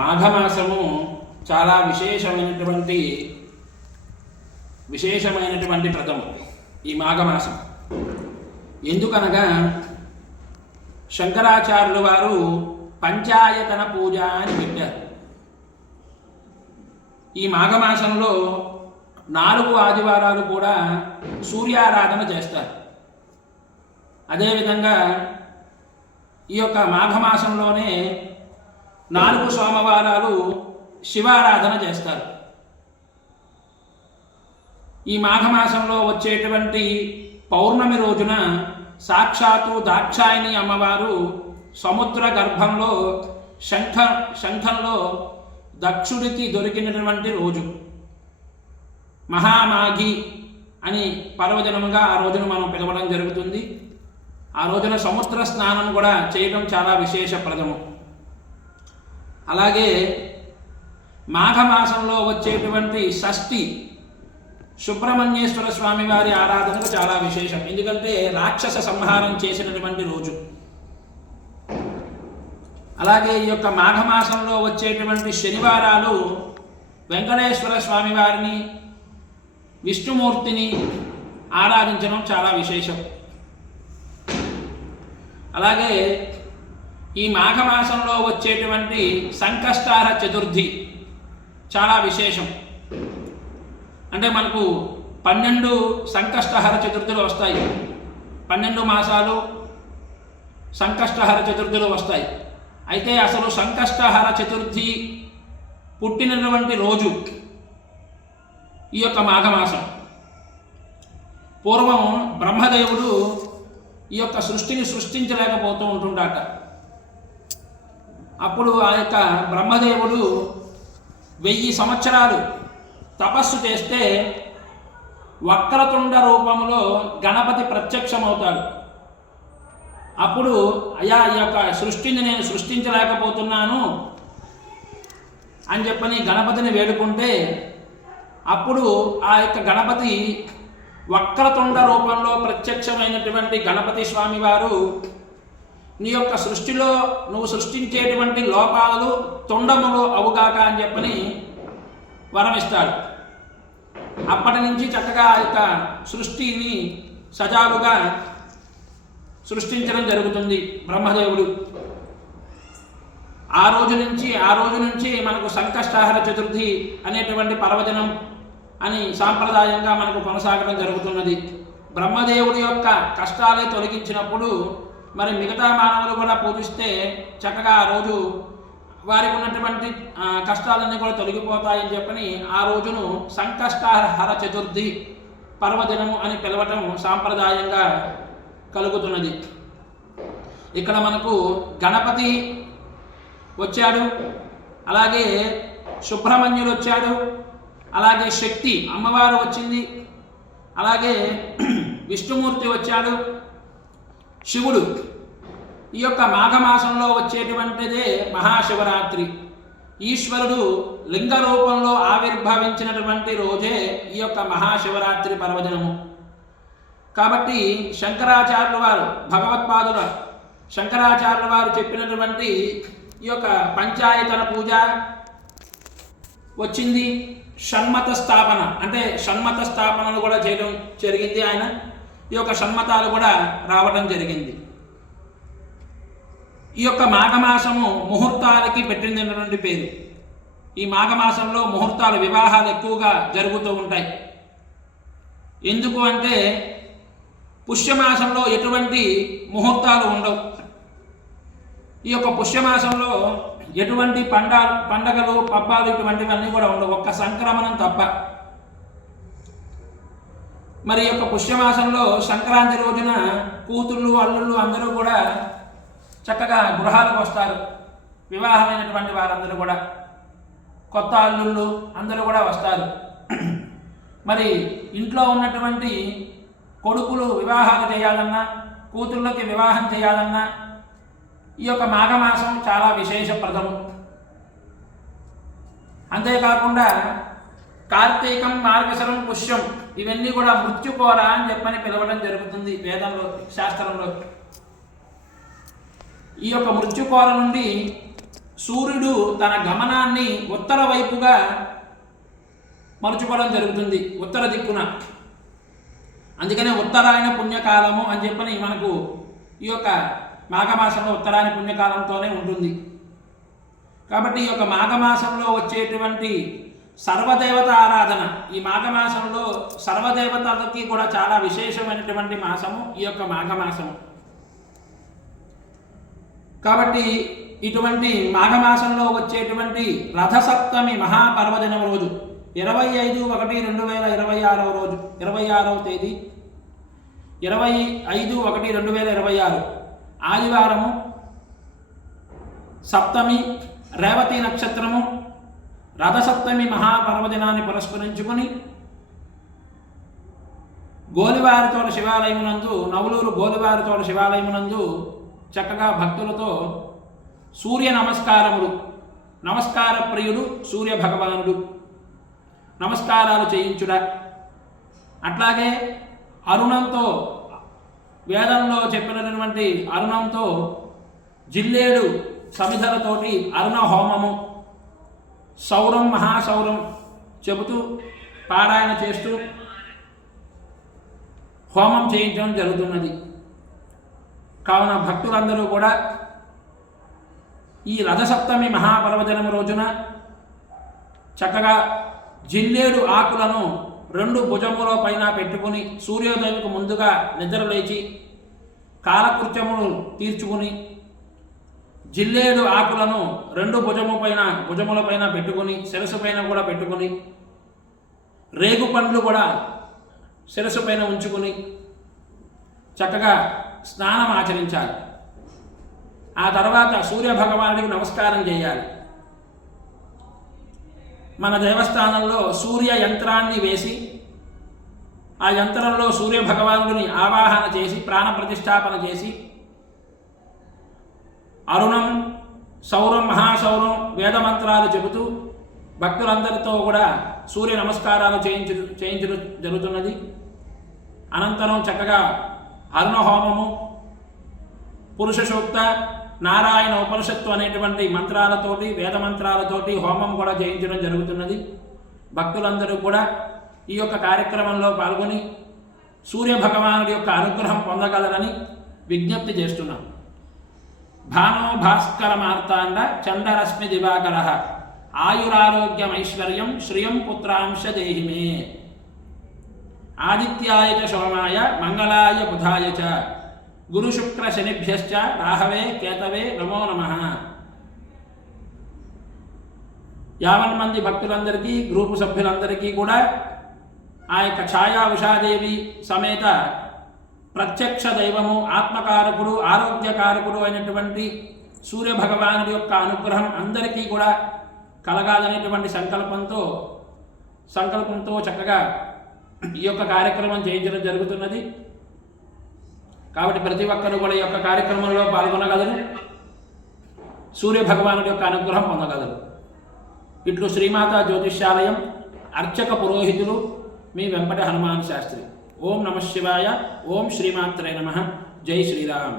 మాఘమాసము చాలా విశేషమైనటువంటి వ్రతము ఈ మాఘమాసం. ఎందుకనగా శంకరాచార్యుల వారు పంచాయతన పూజ అని పెట్టారు. ఈ మాఘమాసంలో 4 ఆదివారాలు కూడా సూర్యారాధన చేస్తారు. అదేవిధంగా ఈ యొక్క మాఘమాసంలోనే 4 సోమవారాలు శివారాధన చేస్తారు. ఈ మాఘమాసంలో వచ్చేటువంటి పౌర్ణమి రోజున సాక్షాత్తు దాక్షాయిని అమ్మవారు సముద్ర గర్భంలో శంఖంలో దక్షుడికి దొరికినటువంటి రోజు. మహామాఘి అని పర్వదినముగా ఆ రోజును మనం పిలవడం జరుగుతుంది. ఆ రోజున సముద్ర స్నానం కూడా చేయడం చాలా విశేషప్రదము. అలాగే మాఘమాసంలో వచ్చేటువంటి షష్ఠి సుబ్రహ్మణ్యేశ్వర స్వామి వారి ఆరాధనకు చాలా విశేషం. ఎందుకంటే రాక్షస సంహారం చేసినటువంటి రోజు. అలాగే ఈ యొక్క మాఘమాసంలో వచ్చేటువంటి శనివారాలు వెంకటేశ్వర స్వామి వారిని, విష్ణుమూర్తిని ఆరాధించడం చాలా విశేషం. అలాగే ఈ మాఘమాసంలో వచ్చేటువంటి సంకష్టార చతుర్థి చాలా విశేషం. అంటే మనకు 12 సంకష్టహర చతుర్థులు వస్తాయి. 12 మాసాలు సంకష్టహర చతుర్థులు వస్తాయి. అయితే అసలు సంకష్టహర చతుర్థి పుట్టినటువంటి రోజు ఈ యొక్క మాఘమాసం. పూర్వం బ్రహ్మదేవుడు ఈ యొక్క సృష్టిని సృష్టించలేకపోతూ ఉంటుండట. అప్పుడు ఆ యొక్క బ్రహ్మదేవుడు 1000 సంవత్సరాలు తపస్సు చేస్తే వక్రతుండ రూపంలో గణపతి ప్రత్యక్షమవుతాడు. అప్పుడు అయ్యా, ఈ యొక్క సృష్టిని నేను సృష్టించలేకపోతున్నాను అని చెప్పని గణపతిని వేడుకుంటే, అప్పుడు ఆ యొక్క గణపతి వక్రతుండ రూపంలో ప్రత్యక్షమైనటువంటి గణపతి స్వామి వారు నీ యొక్క సృష్టిలో నువ్వు సృష్టించేటువంటి లోపాలు తొండములు అవుగాక అని చెప్పని వరమిస్తాడు. అప్పటి నుంచి చక్కగా ఆ యొక్క సృష్టిని సజావుగా సృష్టించడం జరుగుతుంది బ్రహ్మదేవుడు. ఆ రోజు నుంచి మనకు సంకష్టహర చతుర్థి అనేటువంటి పర్వదినం అని సాంప్రదాయంగా మనకు కొనసాగడం జరుగుతున్నది. బ్రహ్మదేవుడి యొక్క కష్టాలే తొలగించినప్పుడు మరి మిగతా మానవులు కూడా పూజిస్తే చక్కగా ఆ రోజు వారికి ఉన్నటువంటి కష్టాలన్నీ కూడా తొలగిపోతాయని చెప్పని ఆ రోజును సంకష్టహర చతుర్థి పర్వదినము అని పిలవటం సాంప్రదాయంగా కలుగుతున్నది. ఇక్కడ మనకు గణపతి వచ్చాడు, అలాగే సుబ్రహ్మణ్యుడు వచ్చాడు, అలాగే శక్తి అమ్మవారు వచ్చింది, అలాగే విష్ణుమూర్తి వచ్చాడు, శివుడు. ఈ యొక్క మాఘమాసంలో వచ్చేటువంటిదే మహాశివరాత్రి. ఈశ్వరుడు లింగ రూపంలో ఆవిర్భవించినటువంటి రోజే ఈ యొక్క మహాశివరాత్రి పర్వదినము. కాబట్టి శంకరాచార్యుల వారు, భగవత్పాదుల శంకరాచార్యుల వారు చెప్పినటువంటి ఈ యొక్క పంచాయతన పూజ వచ్చింది. షణ్మత స్థాపన అంటే షణ్మత స్థాపనలు కూడా చేయడం జరిగింది. ఆయన ఈ యొక్క షణ్మతాలు కూడా రావడం జరిగింది. ఈ యొక్క మాఘమాసము ముహూర్తాలకి పెట్టినటువంటి పేరు. ఈ మాఘమాసంలో ముహూర్తాలు, వివాహాలు ఎక్కువగా జరుగుతూ ఉంటాయి. ఎందుకు అంటే పుష్యమాసంలో ఎటువంటి ముహూర్తాలు ఉండవు. ఈ యొక్క పుష్యమాసంలో ఎటువంటి పండగలు, పబ్బాలు ఇటువంటివన్నీ కూడా ఉండవు, ఒక్క సంక్రమణం తప్ప. మరి యొక్క పుష్యమాసంలో సంక్రాంతి రోజున కూతుళ్ళు, అల్లుళ్ళు అందరూ కూడా చక్కగా గృహాలకు వస్తారు. వివాహమైనటువంటి వారందరూ కూడా, కొత్త అల్లుళ్ళు అందరూ కూడా వస్తారు. మరి ఇంట్లో ఉన్నటువంటి కొడుకులు వివాహాలు చేయాలన్నా, కూతుళ్ళకి వివాహం చేయాలన్నా ఈ యొక్క మాఘమాసం చాలా విశేషప్రదము. అంతేకాకుండా కార్తీకం, మార్గశరం, పుష్యం ఇవన్నీ కూడా మృత్యుకోర అని చెప్పని పిలవడం జరుగుతుంది వేదంలో, శాస్త్రంలో. ఈ యొక్క మృత్యుకోర నుండి సూర్యుడు తన గమనాన్ని ఉత్తర వైపుగా మలుచుకోవడం జరుగుతుంది, ఉత్తర దిక్కున. అందుకనే ఉత్తరాయణ పుణ్యకాలము అని చెప్పని మనకు ఈ యొక్క మాఘమాసంలో ఉత్తరాయణ పుణ్యకాలంతోనే ఉంటుంది. కాబట్టి ఈ యొక్క మాఘమాసంలో వచ్చేటువంటి సర్వదేవత ఆరాధన, ఈ మాఘమాసంలో సర్వదేవతలకి కూడా చాలా విశేషమైనటువంటి మాసము ఈ యొక్క మాఘమాసము. కాబట్టి ఇటువంటి మాఘమాసంలో వచ్చేటువంటి రథసప్తమి మహాపర్వదినం రోజు 25/1/2026 రోజు 26వ తేదీ 25/1/2026 ఆదివారము, సప్తమి, రేవతి నక్షత్రము, రథసప్తమి మహాపర్వదినాన్ని పురస్కరించుకుని గోలివారితోట శివాలయమునందు, నవలూరు గోలివారితోట శివాలయమునందు చక్కగా భక్తులతో సూర్య నమస్కారములు, నమస్కార ప్రియుడు సూర్య భగవానుడు, నమస్కారాలు చేయించుట. అట్లాగే అరుణంతో, వేదంలో చెప్పినటువంటి అరుణంతో జిల్లేడు సమిధలతోటి అరుణ హోమము, సౌరం మహాసౌరం చెబుతూ పారాయణ చేస్తూ హోమం చేయించడం జరుగుతున్నది. కావున భక్తులందరూ కూడా ఈ రథసప్తమి మహాపర్వదినం రోజున చక్కగా జిల్లేడు ఆకులను 2 భుజముల పైన పెట్టుకుని సూర్యోదయంకు ముందుగా నిద్ర లేచి కాలకృత్యములు తీర్చుకుని జిల్లేడు ఆకులను 2 భుజముల పైన పెట్టుకుని శిరస్సు పైన కూడా పెట్టుకుని రేగు పండ్లు కూడా శిరస్సు పైన ఉంచుకుని చక్కగా స్నానం ఆచరించాలి. ఆ తర్వాత సూర్య భగవానుడికి నమస్కారం చేయాలి. మన దేవస్థానంలో సూర్య యంత్రాన్ని వేసి ఆ యంత్రంలో సూర్య భగవానుడిని ఆవాహన చేసి ప్రాణ ప్రతిష్టాపన చేసి అరుణం, సౌరం, మహాసౌరం వేదమంత్రాలు చెబుతూ భక్తులందరితో కూడా సూర్య నమస్కారాలు చేయించడం జరుగుతున్నది. అనంతరం చక్కగా అరుణ హోమము, పురుష సూక్త, నారాయణ ఉపనిషత్తు అనేటువంటి మంత్రాలతోటి, వేద మంత్రాలతోటి హోమం కూడా చేయించడం జరుగుతున్నది. భక్తులందరూ కూడా ఈ యొక్క కార్యక్రమంలో పాల్గొని సూర్య భగవానుడి యొక్క అనుగ్రహం పొందగలరని విజ్ఞప్తి చేస్తున్నాం. భానో భాస్కర మార్తాండ చండరశ్మి దివాకర ఆయురారోగ్యమైశ్వర్యం శ్రియం పుత్రాంశ దేహిమే ఆదిత్యాయ చ సోమాయ మంగళాయ బుధాయ చ గురు శుక్ర శనిభ్యశ్చ రాహవే కేతవే నమో నమః. 50 మంది భక్తులందరికీ, గ్రూపు సభ్యులందరికీ కూడా ఆ యొక్క ఛాయా ఉషాదేవి సమేత ప్రత్యక్ష దైవము, ఆత్మకారకుడు, ఆరోగ్యకారకుడు అయినటువంటి సూర్య భగవానుడి యొక్క అనుగ్రహం అందరికీ కూడా కలగాలనేటువంటి సంకల్పంతో చక్కగా ఈ యొక్క కార్యక్రమం చేయించడం జరుగుతున్నది. కాబట్టి ప్రతి ఒక్కరూ కూడా ఈ యొక్క కార్యక్రమంలో పాల్గొనగలరు, సూర్య భగవానుడి యొక్క అనుగ్రహం పొందగలరు. ఇట్లు శ్రీమాతా జ్యోతిష్యాలయం అర్చక పురోహితులు మీ వెంపటి హనుమాన్ శాస్త్రి. ఓం నమః శివాయ. ఓం శ్రీమాత్రే నమః. జై శ్రీరామ్.